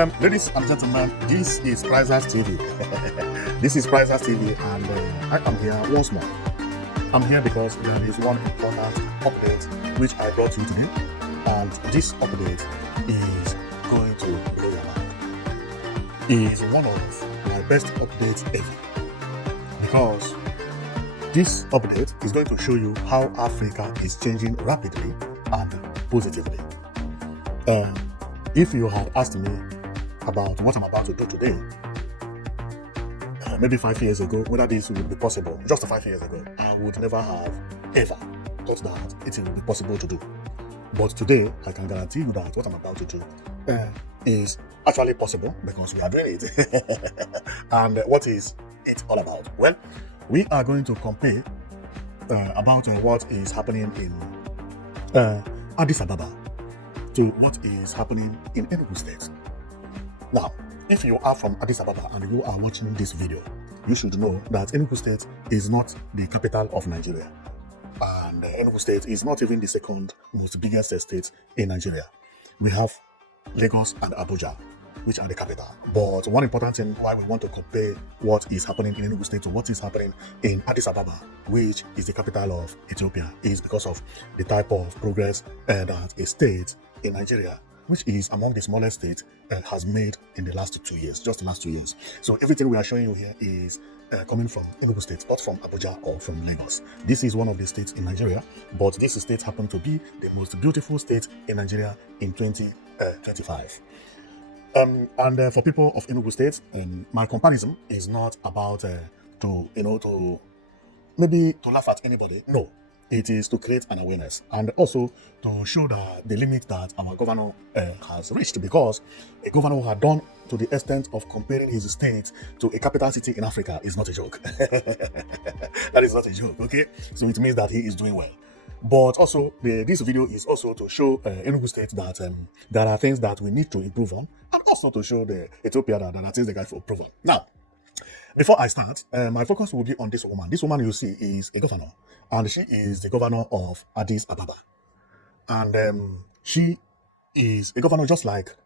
Ladies and gentlemen, this is Prizers TV. This is Prizers TV, and I am here once more. I'm here because there is one important update which I brought you today, and this update is going to blow your mind. It is one of my best updates ever because this update is going to show you how Africa is changing rapidly and positively. If you had asked me about what I'm about to do today, maybe 5 years ago, whether this would be possible, just 5 years ago, I would never have ever thought that it would be possible to do. But today, I can guarantee you that what I'm about to do is actually possible because we are doing it. And what is it all about? Well, we are going to compare about what is happening in Addis Ababa to what is happening in Enugu State. Now, if you are from Addis Ababa and you are watching this video, you should know that Enugu State is not the capital of Nigeria. And Enugu State is not even the second most biggest state in Nigeria. We have Lagos and Abuja, which are the capital. But one important thing why we want to compare what is happening in Enugu State to what is happening in Addis Ababa, which is the capital of Ethiopia, is because of the type of progress that a state in Nigeria, which is among the smallest states, has made in the last 2 years, just the last 2 years. So everything we are showing you here is coming from Enugu State, not from Abuja or from Lagos. This is one of the states in Nigeria, but this state happened to be the most beautiful state in Nigeria in 2025. And for people of Enugu State, my comparison is not about to laugh at anybody. No, it is to create an awareness and also to show the limit that our governor has reached, because a governor who had done to the extent of comparing his state to a capital city in Africa is not a joke. That is not a joke, okay? So it means that he is doing well. But also, this video is also to show Enugu State that there are things that we need to improve on, and also to show the Ethiopia that there are things they got to improve on. Now, before I start, my focus will be on this woman. This woman you see is a governor, and she is the governor of Addis Ababa. And she is a governor just like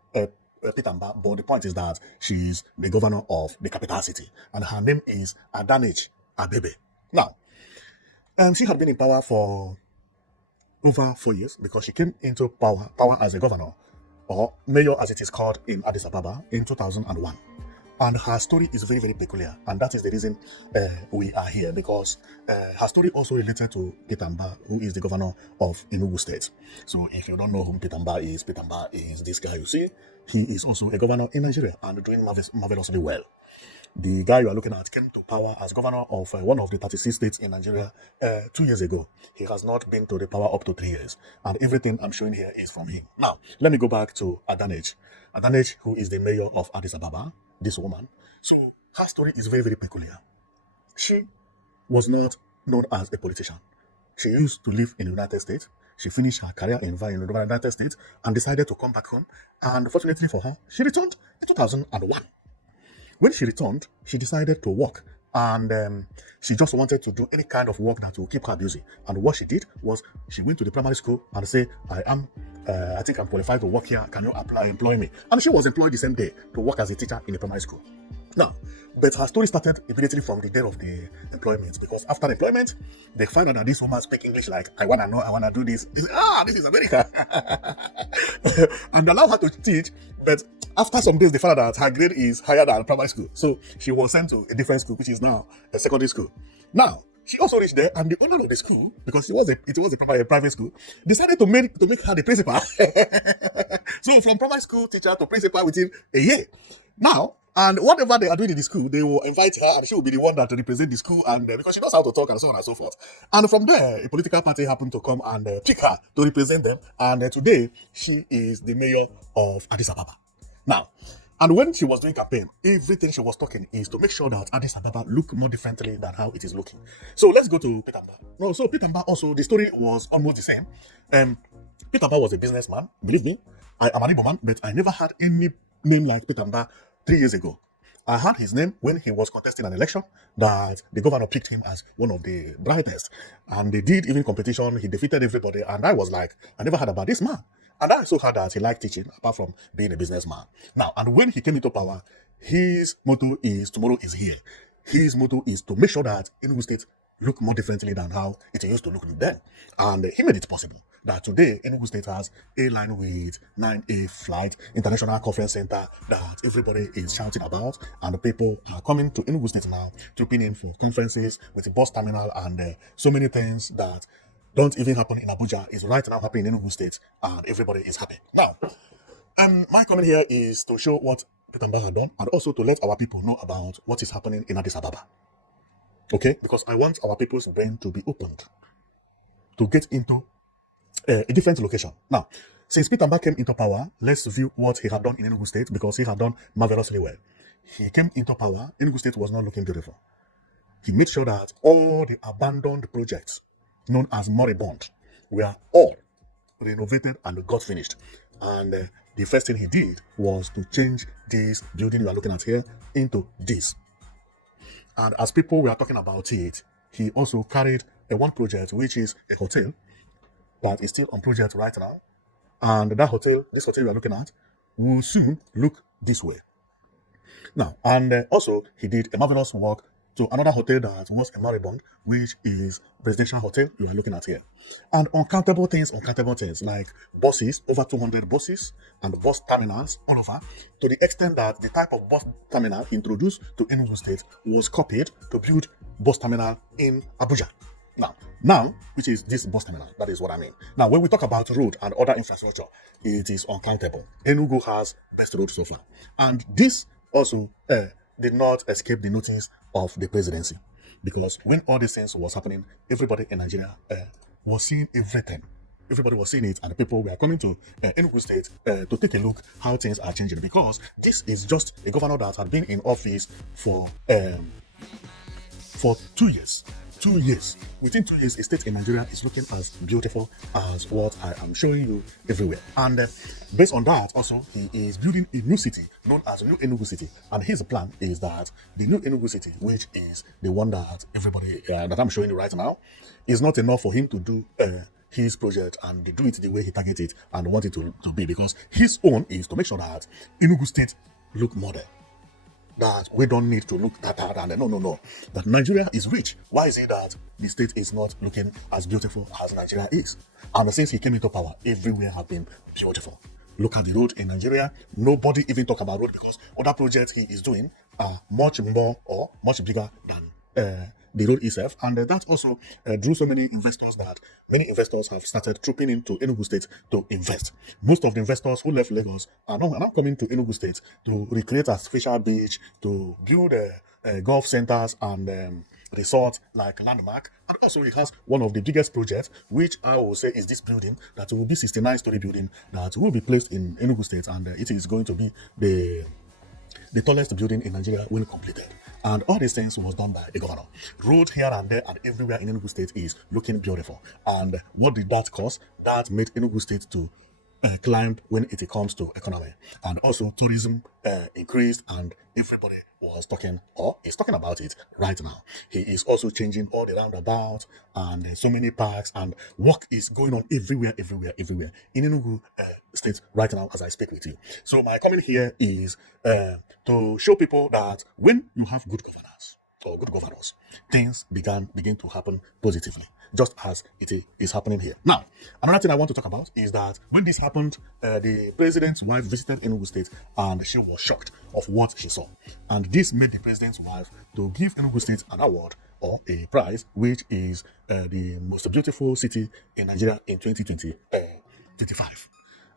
Pitamba, but the point is that she is the governor of the capital city, and her name is Addis Ababa. Now, she had been in power for over 4 years because she came into power as a governor, or mayor as it is called in Addis Ababa, in 2001. And her story is very, very peculiar, and that is the reason we are here, because her story also related to Pitamba, who is the governor of Enugu State. So if you don't know whom Pitamba is this guy you see. He is also a governor in Nigeria and doing marvelously well. The guy you are looking at came to power as governor of one of the 36 states in Nigeria 2 years ago. He has not been to the power up to 3 years. And everything I'm showing here is from him. Now, let me go back to Addis. Addis, who is the mayor of Addis Ababa, this woman. So, her story is very, very peculiar. She was not known as a politician. She used to live in the United States. She finished her career in the United States and decided to come back home. And fortunately for her, she returned in 2001. When she returned, she decided to work, and she just wanted to do any kind of work that will keep her busy. And what she did was she went to the primary school and said, I think I'm qualified to work here. Can you employ me? And she was employed the same day to work as a teacher in the primary school. Now, but her story started immediately from the day of the employment, because after employment, they found out that this woman speaks English like, I want to do this. This is America. And allow her to teach, but after some days, they found out that her grade is higher than primary school. So she was sent to a different school, which is now a secondary school. Now, she also reached there, and the owner of the school, because it was a private school, decided to make her the principal. So from primary school teacher to principal within a year. Now, and whatever they are doing in the school, they will invite her, and she will be the one that will represent the school, and because she knows how to talk and so on and so forth. And from there, a political party happened to come and pick her to represent them. And today, she is the mayor of Addis Ababa. Now, and when she was doing campaign, everything she was talking is to make sure that Addis Ababa look more differently than how it is looking. So let's go to Pitamba. No, so Pitamba also, the story was almost the same. Pitamba was a businessman. Believe me, I am an Igbo man, but I never had any name like Pitamba 3 years ago. I heard his name when he was contesting an election, that the governor picked him as one of the brightest. And they did even competition. He defeated everybody. And I was like, I never heard about this man. And I also heard that he liked teaching, apart from being a businessman. Now, and when he came into power, his motto is tomorrow is here. His motto is to make sure that Enugu State look more differently than how it used to look then. And he made it possible that today Enugu State has a line with 9A flight, international conference center that everybody is shouting about, and the people are coming to Enugu State now, trooping in for conferences with the bus terminal and so many things that don't even happen in Abuja is right now happening in Enugu State, and everybody is happy. Now, my comment here is to show what Peter Mbah had done, and also to let our people know about what is happening in Addis Ababa. Okay, because I want our people's brain to be opened to get into a different location. Now, since Peter Mbah came into power, let's view what he had done in Enugu State, because he had done marvelously well. He came into power, Enugu State was not looking beautiful. He made sure that all the abandoned projects known as moribund were all renovated and got finished. And the first thing he did was to change this building you are looking at here into this. And as people were talking about it, he also carried a one project, which is a hotel that is still on project right now. And that hotel, this hotel you are looking at, will soon look this way. Now, and also he did a marvelous work to another hotel that was a moribund, which is Presidential Hotel you are looking at here. And uncountable things, like buses, over 200 buses, and bus terminals all over, to the extent that the type of bus terminal introduced to Enugu State was copied to build bus terminal in Abuja. Now, which is this bus terminal, that is what I mean. Now, when we talk about road and other infrastructure, it is uncountable. Enugu has best road so far. And this also did not escape the notice of the presidency, because when all these things was happening, everybody in Nigeria was seeing everything. Everybody was seeing it, and the people were coming to Enugu State to take a look how things are changing, because this is just a governor that had been in office for 2 years. 2 years. Within 2 years, a state in Nigeria is looking as beautiful as what I am showing you everywhere. And based on that, also, he is building a new city known as New Enugu City. And his plan is that the New Enugu City, which is the one that everybody that I'm showing you right now, is not enough for him to do his project and do it the way he targeted it and want it to be, because his own is to make sure that Enugu State look modern. That we don't need to look that hard, and no. That Nigeria is rich. Why is it that the state is not looking as beautiful as Nigeria is? And since he came into power, everywhere have been beautiful. Look at the road in Nigeria. Nobody even talk about road, because other projects he is doing are much more or much bigger than the road itself, and that also drew so many investors that many investors have started trooping into Enugu State to invest. Most of the investors who left Lagos are now coming to Enugu State to recreate artificial beach, to build golf centers and resorts like Landmark. And also he has one of the biggest projects, which I will say is this building that will be 69-story building that will be placed in Enugu State, and it is going to be the tallest building in Nigeria when completed. And all these things was done by the governor. Road here and there and everywhere in Enugu State is looking beautiful. And what did that cause? That made Enugu State to climb when it comes to economy. And also tourism increased, and everybody was talking or is talking about it right now. He is also changing all the roundabout and so many parks, and work is going on everywhere in Enugu State right now as I speak with you. So my comment here is to show people that when you have good governance or good governors, things begin to happen positively, just as it is happening here. Now, another thing I want to talk about is that when this happened, the president's wife visited Enugu State, and she was shocked of what she saw. And this made the president's wife to give Enugu State an award or a prize, which is the most beautiful city in Nigeria in 2025.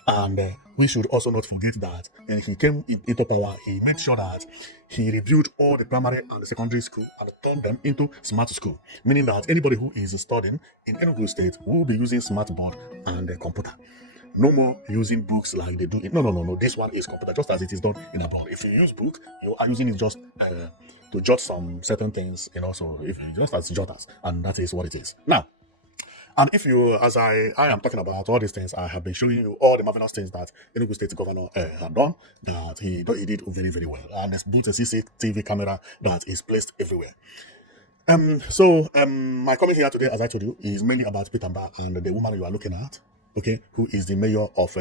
And we should also not forget that when he came into power, he made sure that he rebuilt all the primary and secondary school and turned them into smart school, meaning that anybody who is studying in Enugu State will be using smart board and a computer. No more using books like they do in. No. This one is computer, just as it is done in a board. If you use book, you are using it just to jot some certain things, so if you just as jotters, and that is what it is. Now, and if you, as I am talking about all these things, I have been showing you all the marvelous things that Enugu State Governor had done, that he did very, very well. And there's built a CCTV camera that is placed everywhere. My comment here today, as I told you, is mainly about Peter Mbah and the woman you are looking at. okay, who is the mayor of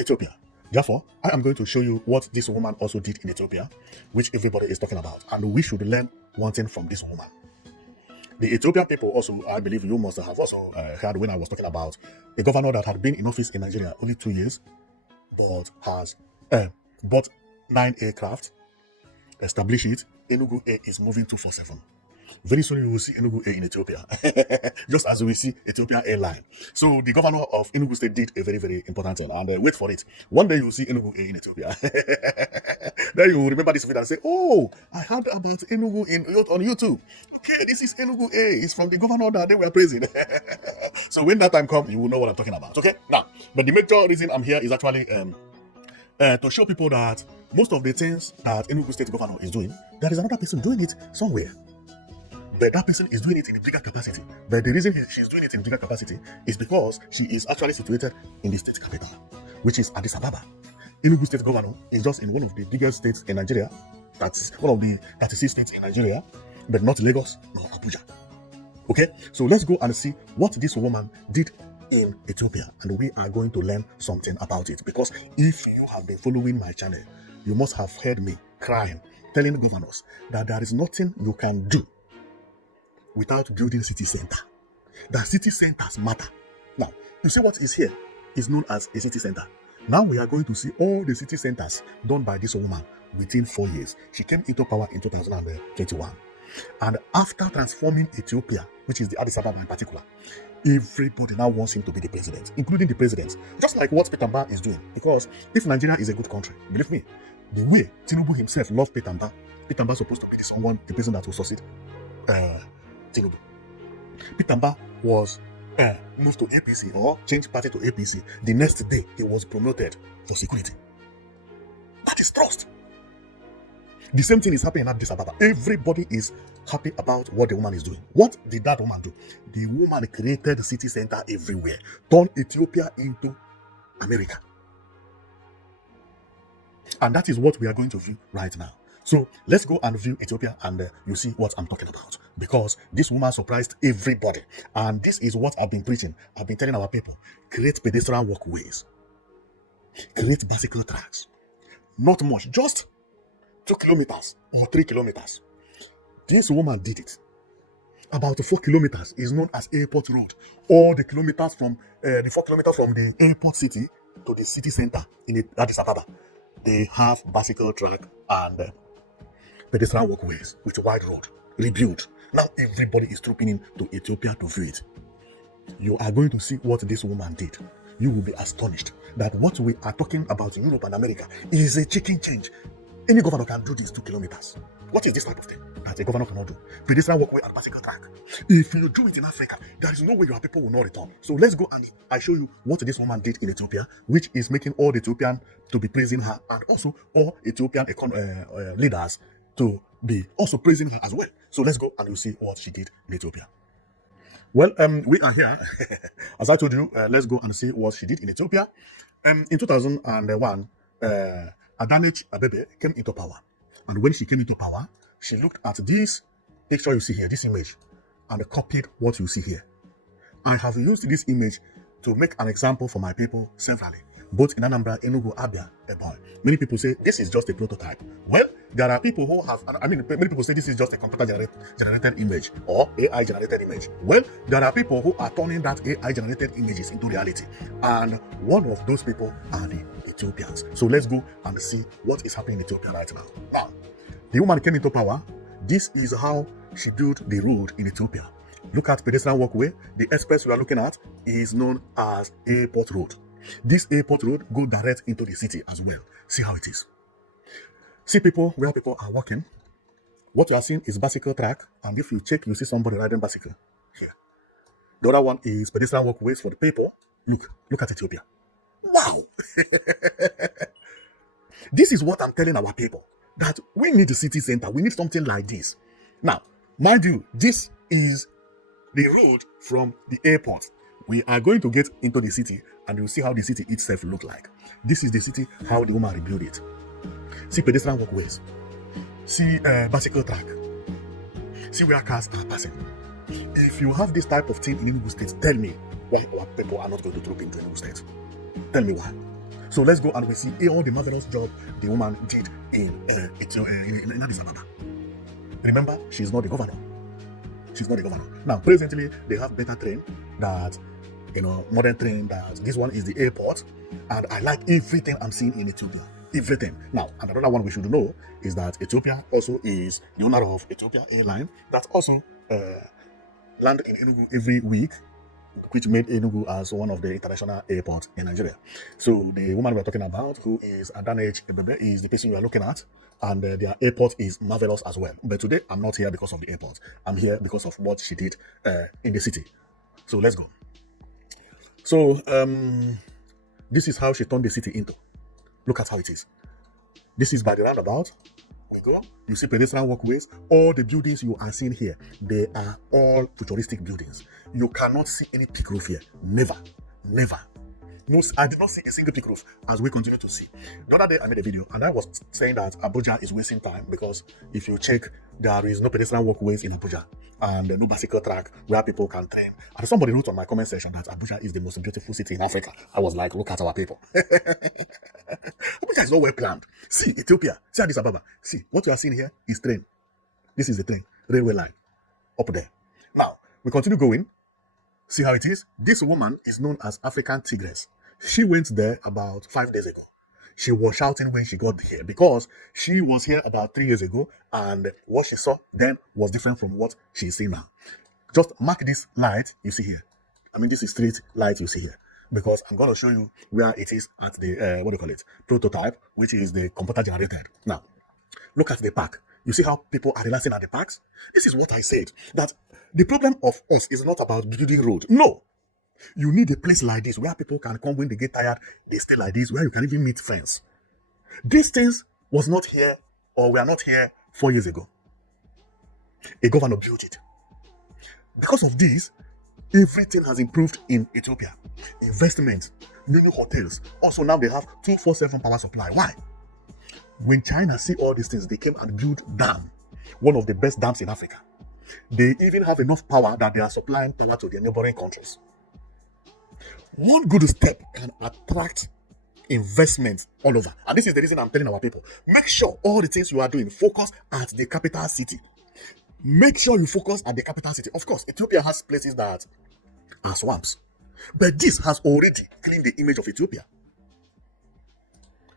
Ethiopia. Therefore, I am going to show you what this woman also did in Ethiopia, which everybody is talking about, and we should learn one thing from this woman. The Ethiopian people also, I believe you must have also heard when I was talking about a governor that had been in office in Nigeria only 2 years, but has bought 9 aircraft, established it. Enugu Air is moving 247. Very soon you will see Enugu Air in Ethiopia, just as we see Ethiopian Airline. So the governor of Enugu State did a very, very important thing, and wait for it. One day you will see Enugu Air in Ethiopia. Then you will remember this video and say, "Oh, I heard about Enugu on YouTube. Okay, this is Enugu Air. It's from the governor that they were praising." So when that time comes, you will know what I'm talking about. Okay, now, but the major reason I'm here is actually to show people that most of the things that Enugu State governor is doing, there is another person doing it somewhere. But that person is doing it in a bigger capacity. But the reason she's doing it in bigger capacity is because she is actually situated in the state capital, which is Addis Ababa. Enugu State governor is just in one of the biggest states in Nigeria. That's one of the 36 states in Nigeria, but not Lagos nor Abuja. Okay, so let's go and see what this woman did in Ethiopia, and we are going to learn something about it. Because if you have been following my channel, you must have heard me crying, telling governors that there is nothing you can do without building city center. The city centers matter. Now, you see what is here is known as a city center. Now we are going to see all the city centers done by this woman within 4 years. She came into power in 2021. And after transforming Ethiopia, which is the Addis Ababa in particular, everybody now wants him to be the president, including the president. Just like what Peter Mba is doing. Because if Nigeria is a good country, believe me, the way Tinubu himself loved Peter Mba is supposed to be the person that will succeed Tinubu. Peter Mba was moved to APC or changed party to APC. The next day, he was promoted for security. That is trust. The same thing is happening at Addis Ababa. Everybody is happy about what the woman is doing. What did that woman do? The woman created a city center everywhere, turned Ethiopia into America. And that is what we are going to view right now. So let's go and view Ethiopia, and you see what I'm talking about. Because this woman surprised everybody. And this is what I've been preaching. I've been telling our people, create pedestrian walkways. Create bicycle tracks. Not much, just 2 kilometers or 3 kilometers. This woman did it. About 4 kilometers is known as Airport Road. All the kilometers from the 4 kilometers from the airport city to the city center in Addis Ababa, they have bicycle track and pedestrian walkways with a wide road, rebuilt. Now everybody is trooping in to Ethiopia to view it. You are going to see what this woman did. You will be astonished that what we are talking about in Europe and America is a chicken change. Any governor can do these 2 kilometers. What is this type of thing that a governor cannot do? Pedestrian walkway and bicycle track. If you do it in Africa, there is no way your people will not return. So let's go and I show you what this woman did in Ethiopia, which is making all the Ethiopian to be praising her, and also all Ethiopian leaders to be also praising her as well. So let's go and you see what she did in Ethiopia. Well, we are here. As I told you, let's go and see what she did in Ethiopia. In 2001, Addis Ababa came into power. And when she came into power, she looked at this picture you see here, this image, and copied what you see here. I have used this image to make an example for my people severally, both in Anambra, Enugu, Abia, Ebonyi. Many people say this is just a prototype. Well, there are people who have, many people say this is just a computer generated image or AI generated image. Well, there are people who are turning that AI generated images into reality. And one of those people are the Ethiopians. So let's go and see what is happening in Ethiopia right now. Now, the woman came into power. This is how she built the road in Ethiopia. Look at pedestrian walkway. The express we are looking at is known as Airport Road. This airport road goes direct into the city as well. See how it is. See people where people are walking. What you are seeing is bicycle track, and if you check, you see somebody riding bicycle here. The other one is pedestrian walkways for the people. Look at Ethiopia. Wow! This is what I'm telling our people, that we need a city center. We need something like this. Now, mind you, this is the road from the airport. We are going to get into the city, and you'll see how the city itself look like. This is the city, how the woman rebuilt it. See pedestrian walkways. See bicycle track. See where cars are passing. If you have this type of thing in Enugu State, tell me, why our people are not going to troop into Enugu State? Tell me why. So let's go and we see all the marvelous job the woman did in Addis Ababa. Remember, she's not the governor. She's not the governor. Now, presently, they have better train that, modern train that this one is the airport. And I like everything I'm seeing in Ethiopia. Everything. Now, and another one we should know is that Ethiopia also is the owner of Ethiopia Airline that also land in Enugu every week, which made Enugu as one of the international airports in Nigeria. So the woman we're talking about, who is Addis Ababa, is the person you are looking at, and their airport is marvelous as well. But today, I'm not here because of the airport. I'm here because of what she did in the city. So let's go. So this is how she turned the city into. Look at how it is. This is by the roundabout. We go. You see pedestrian walkways. All the buildings you are seeing here, they are all futuristic buildings. You cannot see any peak roof here. Never. Never. No, I did not see a single peak roof as we continue to see. The other day I made a video and I was saying that Abuja is wasting time because if you check, there is no pedestrian walkways in Abuja and no bicycle track where people can train. And somebody wrote on my comment section that Abuja is the most beautiful city in Africa. I was like, look at our people. Abuja is not well planned. See Ethiopia, see Addis Ababa. See, what you are seeing here is train. This is the train, railway line, up there. Now, we continue going. See how it is? This woman is known as African Tigress. She went there about 5 days ago. She was shouting when she got here because she was here about 3 years ago and what she saw then was different from what she's seeing now. Just mark this light you see here. I mean, this is street light you see here because I'm going to show you where it is at the, prototype, which is the computer generated. Now, look at the park. You see how people are relaxing at the parks? This is what I said, that the problem of us is not about building road. No. You need a place like this where people can come when they get tired, they stay like this, where you can even meet friends. These things was not here or were not here 4 years ago. A governor built it. Because of this, everything has improved in Ethiopia. Investment, new hotels. Also now they have 24/7 power supply. Why? When China see all these things, they came and built dam, one of the best dams in Africa. They even have enough power that they are supplying power to their neighboring countries. One good step can attract investment all over. And this is the reason I'm telling our people, make sure all the things you are doing, focus at the capital city. Make sure you focus at the capital city. Of course, Ethiopia has places that are swamps. But this has already cleaned the image of Ethiopia.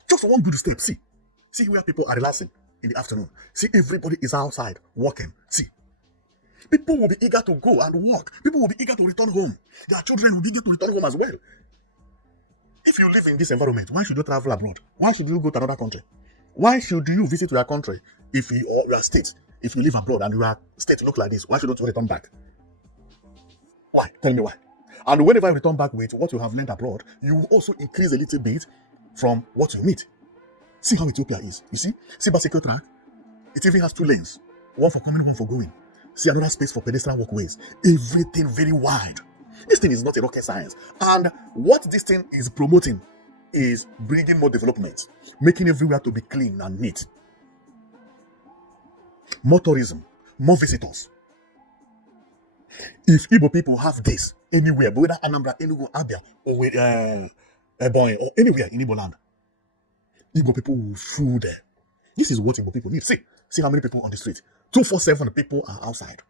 Just one good step. See where people are relaxing in the afternoon. See, everybody is outside walking. See. People will be eager to go and work. People will be eager to return home. Their children will be eager to return home as well. If you live in this environment, why should you travel abroad? Why should you go to another country? Why should you visit your country if your state, if you live abroad and your state look like this, why shouldn't you return back? Why? Tell me why. And whenever you return back with what you have learned abroad, you will also increase a little bit from what you meet. See how Ethiopia is. You see bicycle track? It even has 2 lanes. One for coming, one for going. See another space for pedestrian walkways. Everything very wide. This thing is not a rocket science. And what this thing is promoting is bringing more development, making everywhere to be clean and neat. More tourism, more visitors. If Igbo people have this anywhere, whether Anambra, Enugu, Abia, or Ebonyi, or anywhere in Igbo land, Igbo people will fool there. This is what Igbo people need. See how many people on the street. 24/7 people are outside.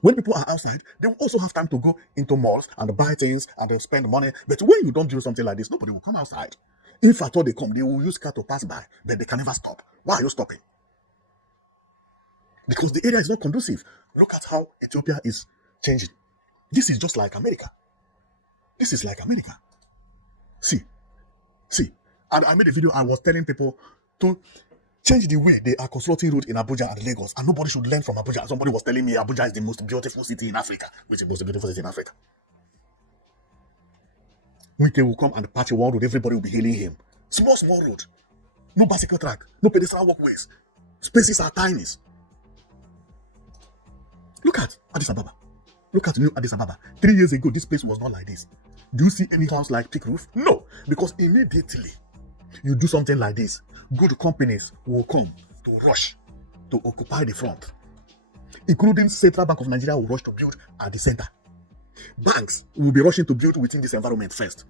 When people are outside, they will also have time to go into malls and buy things and spend money. But when you don't do something like this, nobody will come outside. If at all they come, they will use car to pass by, but they can never stop. Why are you stopping? Because the area is not conducive. Look at how Ethiopia is changing. This is just like America. This is like America. See. And I made a video, I was telling people to change the way they are constructing roads in Abuja and Lagos, and nobody should learn from Abuja. Somebody was telling me Abuja is the most beautiful city in Africa, which is the most beautiful city in Africa. Wike will come and patch one road, everybody will be hailing him. Small road. No bicycle track, no pedestrian walkways. Spaces are tiny. Look at Addis Ababa. Look at new Addis Ababa. 3 years ago, this place was not like this. Do you see any house like peak roof? No, because immediately you do something like this, good companies will come to rush to occupy the front, including Central Bank of Nigeria will rush to build at the center. Banks will be rushing to build within this environment first.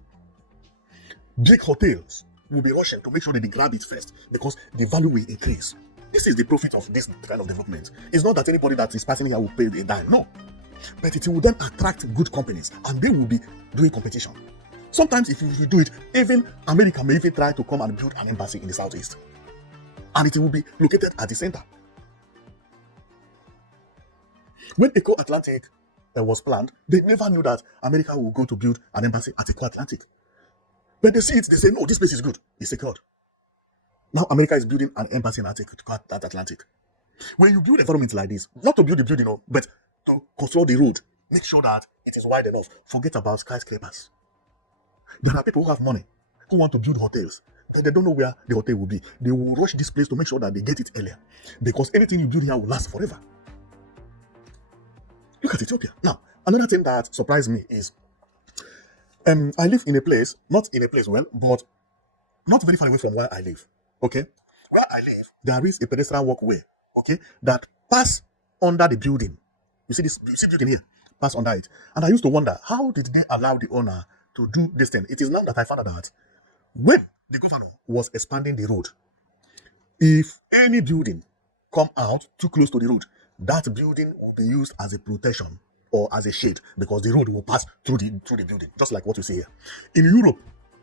Big hotels will be rushing to make sure that they grab it first because the value will increase. This is the profit of this kind of development. It's not that anybody that is passing here will pay a dime, no. But it will then attract good companies and they will be doing competition. Sometimes if you do it, even America may even try to come and build an embassy in the southeast. And it will be located at the center. When Eco Atlantic was planned, they never knew that America will go to build an embassy at Eco Atlantic. When they see it, they say, no, this place is good. It's secured. Now America is building an embassy at Atlantic. When you build environments like this, not to build the building, but to construct the road, make sure that it is wide enough. Forget about skyscrapers. There are people who have money, who want to build hotels. They don't know where the hotel will be. They will rush this place to make sure that they get it earlier. Because anything you build here will last forever. Look at Ethiopia. Now, another thing that surprised me is, I live in a place, but not very far away from where I live. Okay? Where I live, there is a pedestrian walkway, okay, that pass under the building. You see building here? Pass under it. And I used to wonder, how did they allow the owner to do this thing? It is now that I found out that when the governor was expanding the road, if any building come out too close to the road, that building will be used as a protection or as a shade because the road will pass through the building, just like what you see here. In Europe,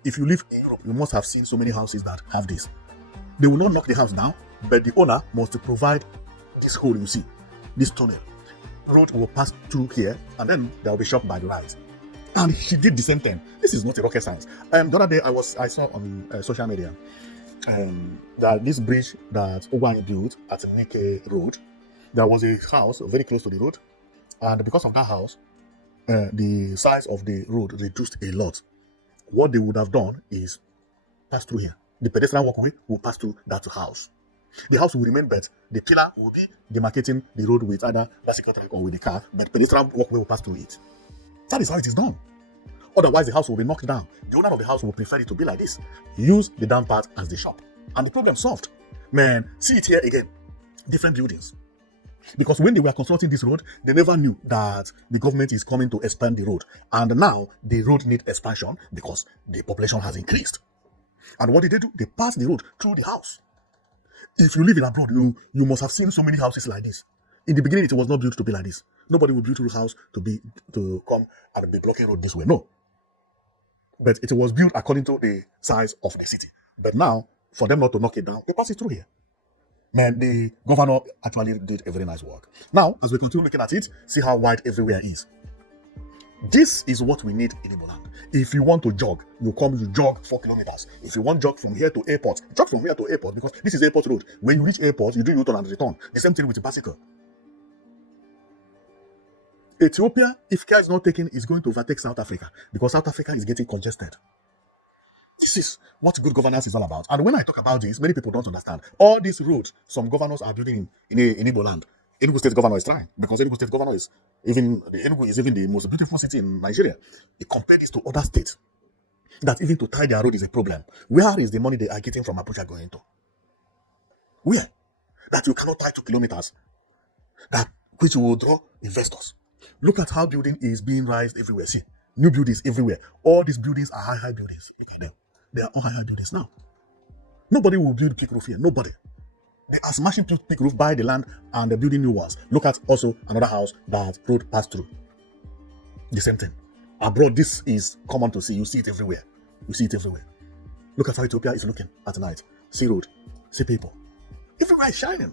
if you live in Europe, you must have seen so many houses that have this. They will not knock the house down, but the owner must provide this hole you see, this tunnel. Road will pass through here, and then there will be shop by the right. And he did the same thing. This is not a rocket science. The other day I saw on social media that this bridge that Ogwani built at Nike Road, there was a house very close to the road, and because of that house, the size of the road reduced a lot. What they would have done is pass through here. The pedestrian walkway will pass through that house. The house will remain, but the pillar will be demarcating the road with either bicycle track or with the car, but pedestrian walkway will pass through it. That is how it is done. Otherwise, the house will be knocked down. The owner of the house will prefer it to be like this. Use the down part as the shop. And the problem solved. Man, see it here again. Different buildings. Because when they were constructing this road, they never knew that the government is coming to expand the road. And now the road needs expansion because the population has increased. And what did they do? They passed the road through the house. If you live in abroad, you must have seen so many houses like this. In the beginning, it was not built to be like this. Nobody will build a house to come and be blocking road this way. No. But it was built according to the size of the city. But now, for them not to knock it down, they pass it through here. Man, the governor actually did a very nice work. Now, as we continue looking at it, see how wide everywhere is. This is what we need in Igbo land. If you want to jog, you jog 4 kilometers. If you want to jog from here to airport, jog from here to airport because this is airport road. When you reach airport, you do U-turn and return. The same thing with the bicycle. Ethiopia, if care is not taken, is going to overtake South Africa because South Africa is getting congested. This is what good governance is all about. And when I talk about this, many people don't understand. All these roads some governors are building in Igbo land. Enugu State governor is trying because Enugu State governor is even the most beautiful city in Nigeria. He compared this to other states that even to tie their road is a problem. Where is the money they are getting from Abuja going to? Where? That you cannot tie 2 kilometers. That which will draw investors. Look at how building is being raised everywhere. See, new buildings everywhere. All these buildings are high buildings. They are all high buildings now. Nobody will build peak roof here. Nobody. They are smashing peak roof, buy the land, and they're building new ones. Look at also another house that road passed through. The same thing. Abroad, this is common to see. You see it everywhere. You see it everywhere. Look at how Ethiopia is looking at night. See road. See people. Everywhere is shining.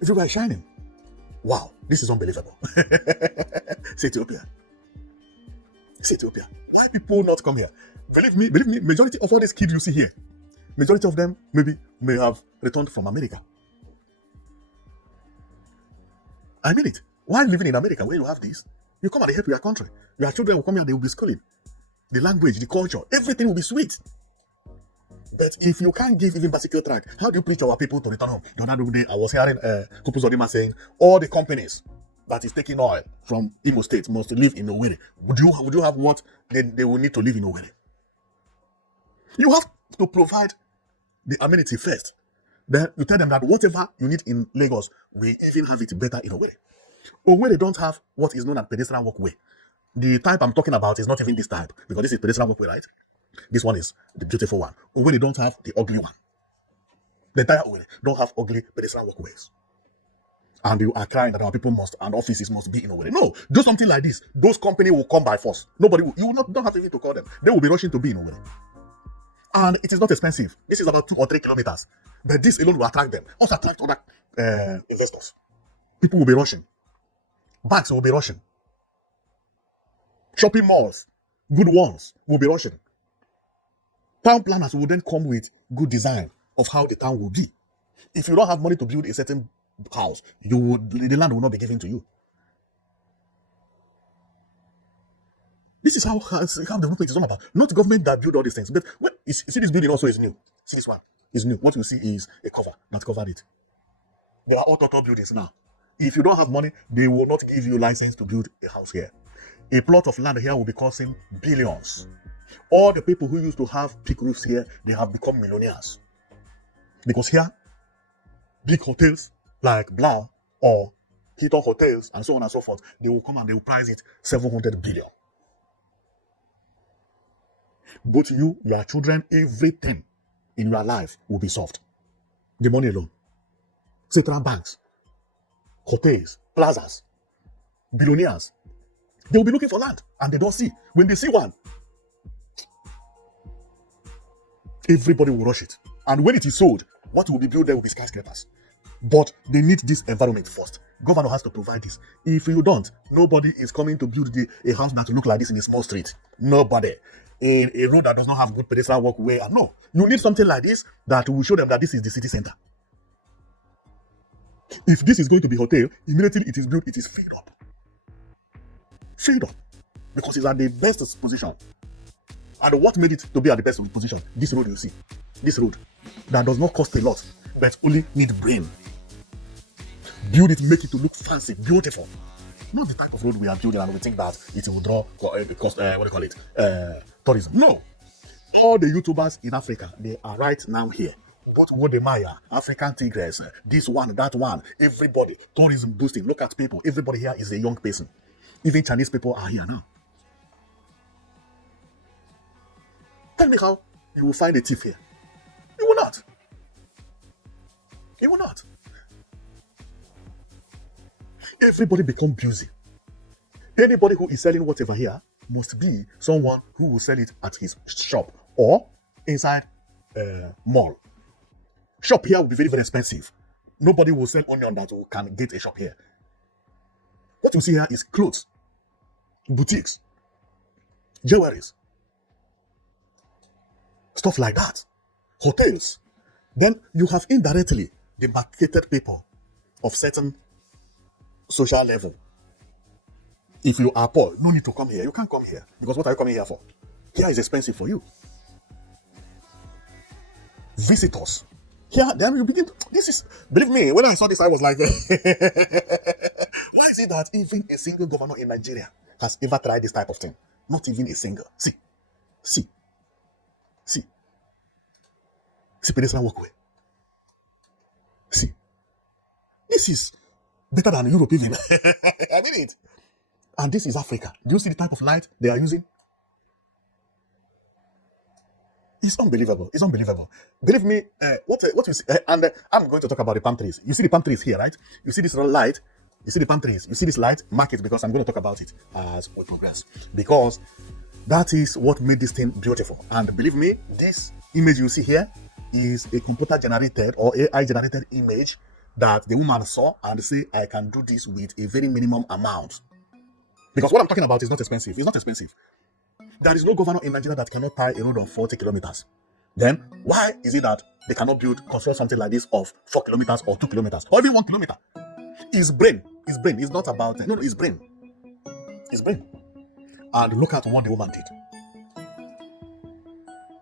Everywhere is shining. Wow, this is unbelievable. See Ethiopia. See Ethiopia. Why people not come here? Believe me, majority of all these kids you see here, majority of them may have returned from America. I mean it. Why living in America where you have this? You come and help your country. Your children will come here, they will be schooling. The language, the culture, everything will be sweet. But if you can't give even bicycle track, how do you preach our people to return home? The other day, I was hearing Tupu Zodima saying, all the companies that is taking oil from Imo State must live in Owerri. Would you have what they will need to live in Owerri? You have to provide the amenity first. Then you tell them that whatever you need in Lagos, we even have it better in Owerri. Owerri don't have what is known as pedestrian walkway. The type I'm talking about is not even this type, because this is pedestrian walkway, right? This one is the beautiful one. When they don't have the ugly one. The entire Owerri don't have ugly pedestrian walkways. And you are crying that our people must and offices must be in Owerri. No, do something like this. Those companies will come by force. Nobody will, you will not don't have anything to call them. They will be rushing to be in Owerri. And it is not expensive. This is about 2 or 3 kilometers. But this alone will attract them. Also attract other investors. People will be rushing. Banks will be rushing. Shopping malls, good ones, will be rushing. Town planners will then come with good design of how the town will be. If you don't have money to build a certain house, the land will not be given to you. This is how development is all about. Not government that build all these things. But you see, this building also is new. See, this one is new. What you see is a cover that covered it. There are all total buildings now. If you don't have money, they will not give you license to build a house here. A plot of land here will be costing billions. All the people who used to have big roofs here, they have become millionaires. Because here, big hotels like Blau or Hilton Hotels and so on and so forth, they will come and they will price it 700 billion. Both you, your children, everything in your life will be solved. The money alone. Central banks, hotels, plazas, billionaires, they will be looking for land and they don't see. When they see one, everybody will rush it. And when it is sold, what will be built there will be skyscrapers. But they need this environment first. Governor has to provide this. If you don't, nobody is coming to build a house that will look like this in a small street. Nobody. In a road that does not have good pedestrian walkway. And no, you need something like this that will show them that this is the city center. If this is going to be hotel, immediately it is built, it is filled up. Filled up. Because it's at the best position. And what made it to be at the best position? This road you see. This road. That does not cost a lot, but only need brain. Build it, make it to look fancy, beautiful. Not the type of road we are building and we think that it will draw tourism. No. All the YouTubers in Africa, they are right now here. Both Wodemaya, African Tigress, this one, that one, everybody, tourism boosting. Look at people. Everybody here is a young person. Even Chinese people are here now. Tell me how you will find a thief here. You will not. You will not. Everybody become busy. Anybody who is selling whatever here must be someone who will sell it at his shop or inside a mall. Shop here will be very, very expensive. Nobody will sell onion that can get a shop here. What you see here is clothes, boutiques, jewelries, stuff like that, hotels. Then you have indirectly the marketed people of certain social level. If you are poor, no need to come here. You can't come here because what are you coming here for? Here is expensive for you. Visitors. Here, then you begin to, this is, believe me, when I saw this, I was like, why is it that even a single governor in Nigeria has ever tried this type of thing? Not even a single. See, pedestrian walkway. See, this is better than Europe even. I mean it. And this is Africa. Do you see the type of light they are using? It's unbelievable. It's unbelievable. Believe me, what you see, and I'm going to talk about the palm trees. You see the palm trees here, right? You see this light. You see the palm trees. You see this light. Mark it because I'm going to talk about it as we progress. Because that is what made this thing beautiful. And believe me, this image you see here is a computer generated or AI generated image that the woman saw and say, I can do this with a very minimum amount. Because what I'm talking about is not expensive. It's not expensive. There is no governor in Nigeria that cannot tie a road of 40 kilometers. Then, why is it that they cannot construct something like this of 4 kilometers or 2 kilometers or even 1 kilometer? It's brain. It's brain. It's not about, no, it's brain. It's brain. And look at what the woman did.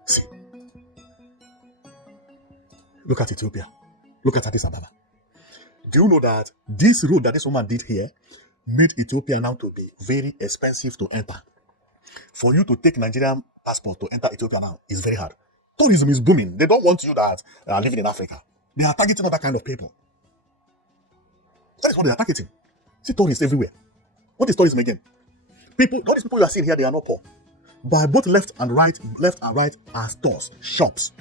See. Look at Ethiopia. Look at Addis Ababa. Do you know that this road that this woman did here made Ethiopia now to be very expensive to enter? For you to take Nigerian passport to enter Ethiopia now is very hard. Tourism is booming. They don't want you that are living in Africa. They are targeting other kind of people. That is what they are targeting. See tourists everywhere. What is tourism again? All these people you are seeing here, they are not poor. But both left and right are stores, shops.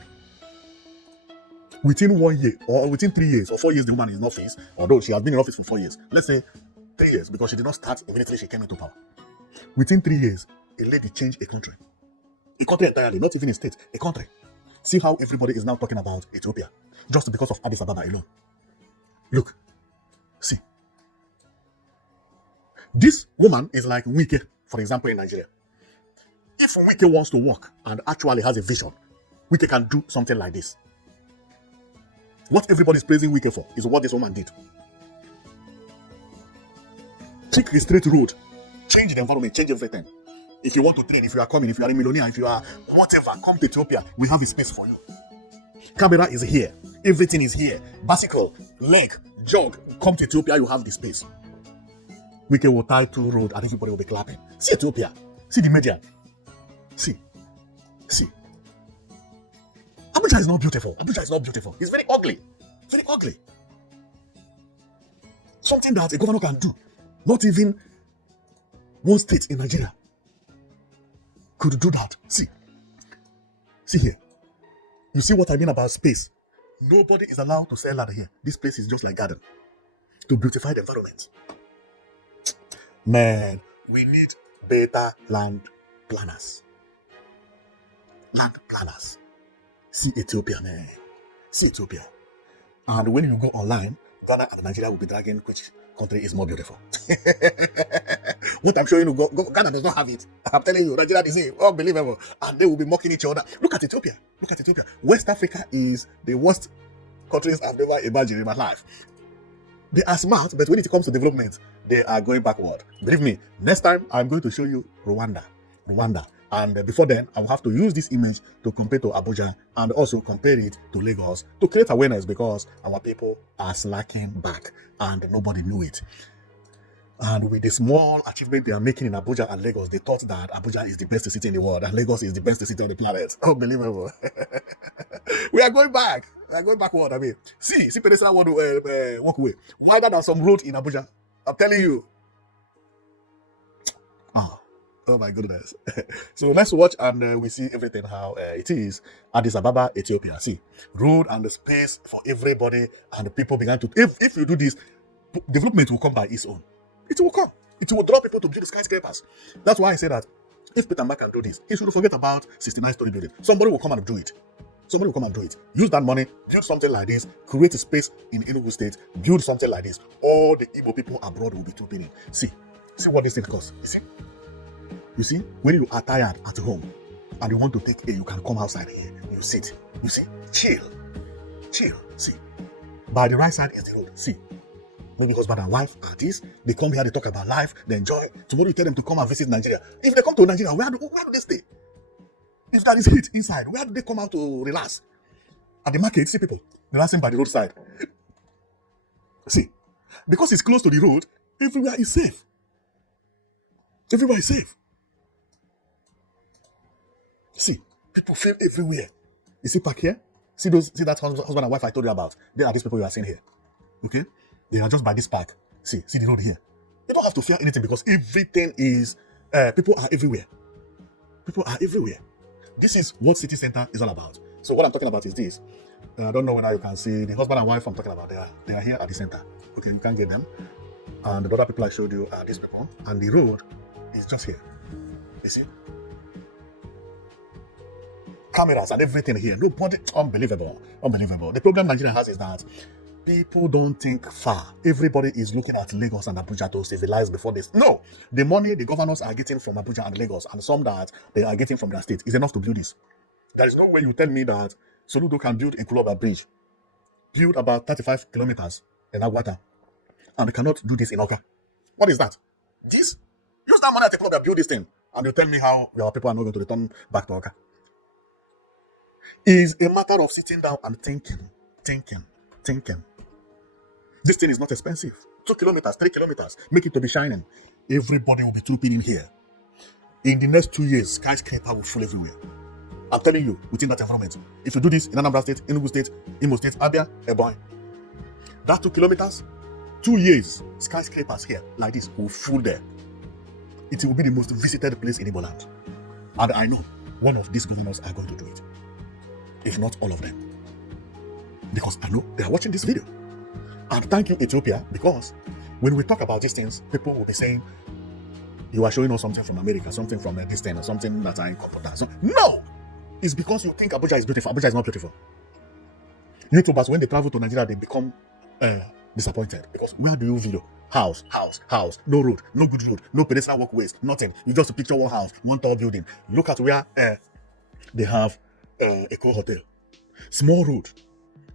Within 1 year, or within 3 years, or 4 years, the woman is in office, although she has been in office for 4 years. Let's say 3 years, because she did not start immediately she came into power. Within 3 years, a lady changed a country. A country entirely, not even a state, a country. See how everybody is now talking about Ethiopia, just because of Addis Ababa alone. Look, see. This woman is like Wike, for example, in Nigeria. If Wike wants to work and actually has a vision, Wike can do something like this. What everybody is praising Wike for is what this woman did. Take a straight road, change the environment, change everything. If you want to trade, if you are coming, if you are a millionaire, if you are whatever, come to Ethiopia. We have a space for you. Camera is here. Everything is here. Bicycle, leg, jog. Come to Ethiopia, you have the space. Wike will tie 2 road and everybody will be clapping. See Ethiopia. See the media. See. Abuja is not beautiful. Abuja is not beautiful. It's very ugly. Very ugly. Something that a governor can do. Not even one state in Nigeria could do that. See here. You see what I mean about space? Nobody is allowed to sell land here. This place is just like garden to beautify the environment. Man, we need better land planners. Land planners. See Ethiopia, man. See Ethiopia. And when you go online, Ghana and Nigeria will be dragging which country is more beautiful. What I'm showing you, Ghana does not have it. I'm telling you, Nigeria is unbelievable. And they will be mocking each other. Look at Ethiopia. Look at Ethiopia. West Africa is the worst countries I've never imagined in my life. They are smart, but when it comes to development, they are going backward. Believe me, next time I'm going to show you Rwanda. And before then, I will have to use this image to compare to Abuja and also compare it to Lagos to create awareness, because our people are slacking back and nobody knew it. And with the small achievement they are making in Abuja and Lagos, they thought that Abuja is the best city in the world and Lagos is the best city on the planet. Unbelievable. We are going back. We are going backward. I mean, see pedestrian want to walk away. Wider than some road in Abuja. I'm telling you. Oh my goodness. So let's watch and we see everything how it is. Addis Ababa, Ethiopia. See, road and the space for everybody, and the people began to, if you do this, development will come by its own. It will come. It will draw people to build skyscrapers. That's why I say that if Peter Mba can do this, he should forget about 69-story building. Somebody will come and do it. Somebody will come and do it. Use that money, build something like this, create a space in Enugu State, build something like this. All the Igbo people abroad will be trooping in. See what this thing costs. You see, when you are tired at home and you want to take air, you can come outside here. You sit. You see, chill. See, by the right side is the road. See, maybe husband and wife are this. They come here, they talk about life, they enjoy. Tomorrow you tell them to come and visit Nigeria. If they come to Nigeria, where do they stay? If there is heat inside, where do they come out to relax? At the market, see people relaxing by the roadside. See, because it's close to the road, everywhere is safe. Everywhere is safe. See, people feel everywhere. You see park here? See that husband and wife I told you about? They are these people you are seeing here. Okay? They are just by this park. See the road here. You don't have to fear anything because everything is, people are everywhere. People are everywhere. This is what city center is all about. So what I'm talking about is this. I don't know whether you can see the husband and wife I'm talking about. They are here at the center. Okay, you can't get them. And the other people I showed you are these people. And the road is just here. You see? Cameras and everything here. Nobody, unbelievable. The problem Nigeria has is that people don't think far. Everybody is looking at Lagos and Abuja to civilize before this. No, the money the governors are getting from Abuja and Lagos and some that they are getting from their state is enough to build this. There is no way you tell me that Soludo can build a Kuloba bridge, build about 35 kilometers in Agwata, and they cannot do this in Oka. What is that? Use that money at the Kuloba, build this thing, and you tell me how our people are not going to return back to Oka. It's a matter of sitting down and thinking. This thing is not expensive. 2 kilometers, 3 kilometers, make it to be shining. Everybody will be trooping in here. In the next 2 years, skyscraper will full everywhere. I'm telling you, within that environment, if you do this in Anambra State, Enugu State, Imo State, Abia, Ebonyi, that 2 kilometers, 2 years, skyscrapers here like this will full there. it will be the most visited place in Igbo land. And I know one of these governors are going to do it, if not all of them, because I know they are watching this video. And thank you, Ethiopia, because when we talk about these things, people will be saying, you are showing us something from America, something from this thing, or something that are in computer. So, no! It's because you think Abuja is beautiful. Abuja is not beautiful. YouTubers, when they travel to Nigeria, they become disappointed. Because where do you view? House, no road, no good road, no pedestrian walkways, nothing. You just picture one house, one tall building. Look at where they have a hotel. Small road,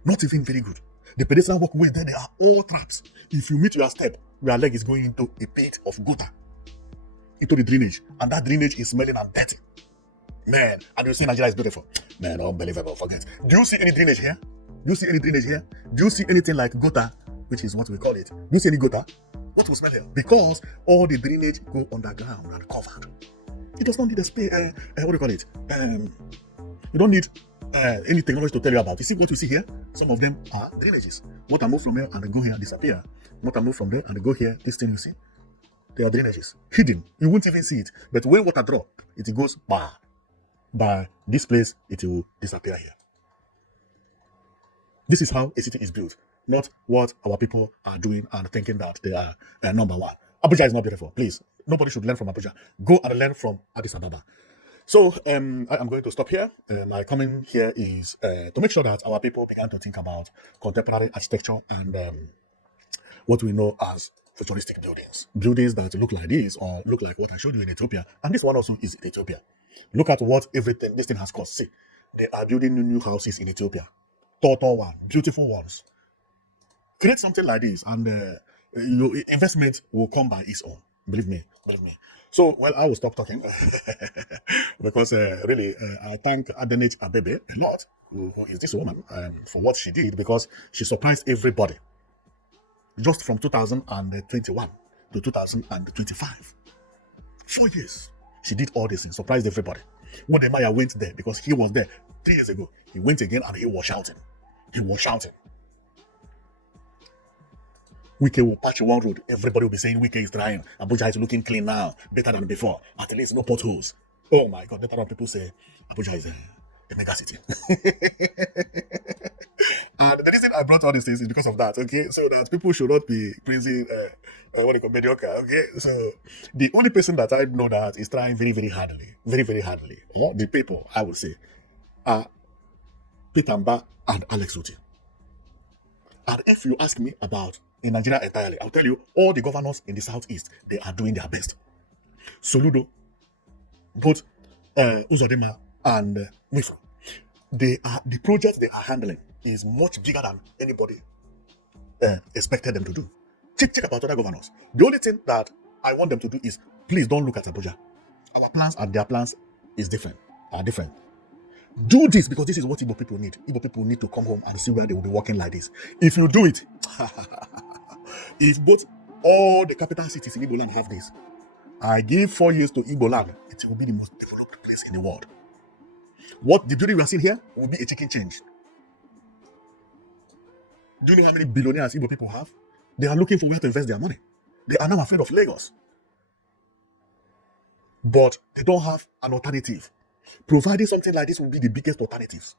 not even very good. The pedestrian walkway, then they are all traps. If you meet your step, your leg is going into a pit of gutter, into the drainage, and that drainage is smelling and dirty. Man, and you say Nigeria is beautiful. Man, unbelievable, forget. Do you see any drainage here? Do you see any drainage here? Do you see anything like gutter, which is what we call it? Do you see any gutter? What will smell here? Because all the drainage go underground and covered. It does not need a space, what do you call it? You don't need any technology to tell you about. You see what you see here? Some of them are drainages. Water moves from here and they go here and disappear. Water moves from there and they go here. This thing you see? They are drainages. Hidden. You won't even see it. But when water drop, it goes by this place, it will disappear here. This is how a city is built, not what our people are doing and thinking that they are number one. Abuja is not beautiful. Please, nobody should learn from Abuja. Go and learn from Addis Ababa. So I am going to stop here. My comment here is to make sure that our people began to think about contemporary architecture and what we know as futuristic buildings. Buildings that look like this or look like what I showed you in Ethiopia. And this one also is in Ethiopia. Look at what everything this thing has cost. See, they are building new houses in Ethiopia. Tall one, beautiful ones. Create something like this and your investment will come by its own. Believe me. So, well, I will stop talking because really, I thank Addis Ababa a lot, who is this woman, for what she did, because she surprised everybody. Just from 2021 to 2025. 4 years. She did all this and surprised everybody. When the Maya went there, because he was there 3 years ago, he went again and he was shouting. Wike will patch one road. Everybody will be saying Wike is trying. Abuja is looking clean now, better than before. At least no potholes. Oh my God, later on people say Abuja is a mega city. And the reason I brought all these things is because of that, okay? So that people should not be praising, mediocre, okay? So the only person that I know that is trying very, very hardly, the people, I would say, are Peter Mba and Alex Otti. And if you ask me about in Nigeria entirely, I'll tell you, all the governors in the southeast, they are doing their best. Soludo, both Uzodimma and Mifro, the projects they are handling is much bigger than anybody expected them to do. Check about other governors. The only thing that I want them to do is, please don't look at Abuja. Our plans and their plans are different. Do this because this is what Igbo people need. Igbo people need to come home and see where they will be working like this. If you do it, if both all the capital cities in Igbo land have this, I give 4 years to Igbo land, it will be the most developed place in the world. What the building we are seeing here will be a chicken change. Do you know how many billionaires Igbo people have? They are looking for where to invest their money. They are now afraid of Lagos. But they don't have an alternative. Providing something like this will be the biggest alternative.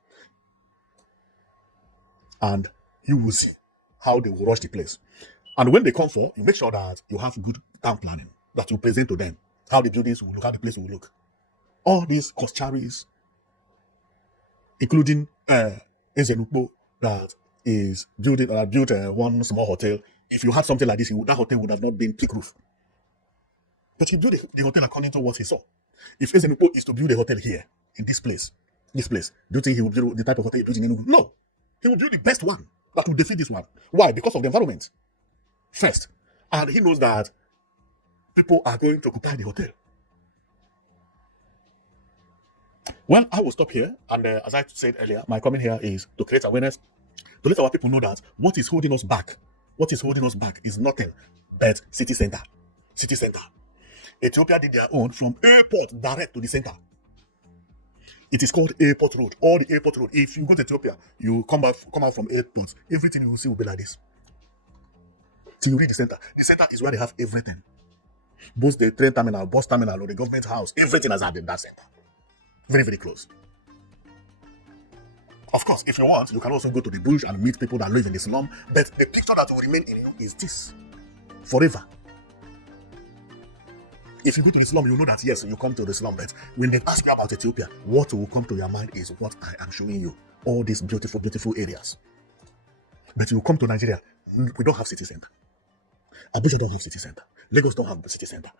And you will see how they will rush the place. And when they come for, you make sure that you have good town planning that you present to them, how the buildings will look, how the place will look. All these Koschari's, including Ezenukbo, that is built one small hotel. If you had something like this, that hotel would have not been thick roof. But he built the hotel according to what he saw. If Ezenukbo is to build a hotel here, in this place, do you think he will build the type of hotel he built in Enugu? No. He will build the best one that will defeat this one. Why? Because of the environment. First. And he knows that people are going to occupy the hotel. Well, I will stop here. And as I said earlier, my comment here is to create awareness, to let our people know that what is holding us back is nothing but city center. Ethiopia did their own from airport direct to the center. It is called airport road. All the airport road. If you go to Ethiopia, you come out from airport, everything you will see will be like this. Till you reach the center. The center is where they have everything. both the train terminal, bus terminal, or the government house, everything has had in that center. Very, very close. Of course, if you want, you can also go to the bush and meet people that live in the slum, but the picture that will remain in you is this forever. If you go to the slum, you know that yes, you come to the slum, but when they ask you about Ethiopia, what will come to your mind is what I am showing you. All these beautiful, beautiful areas. But you come to Nigeria, we don't have city center. Abuja don't have city center. Lagos don't have city center.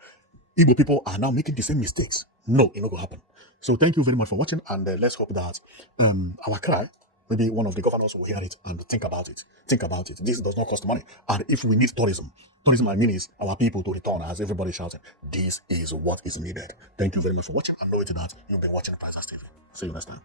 Igbo people are now making the same mistakes. No, it not going to happen. So thank you very much for watching, and let's hope that our cry, maybe one of the governors will hear it and think about it. Think about it. This does not cost money. And if we need tourism, I mean is our people to return, as everybody shouting, this is what is needed. Thank you very much for watching, and know it that you've been watching Princess TV. See you next time.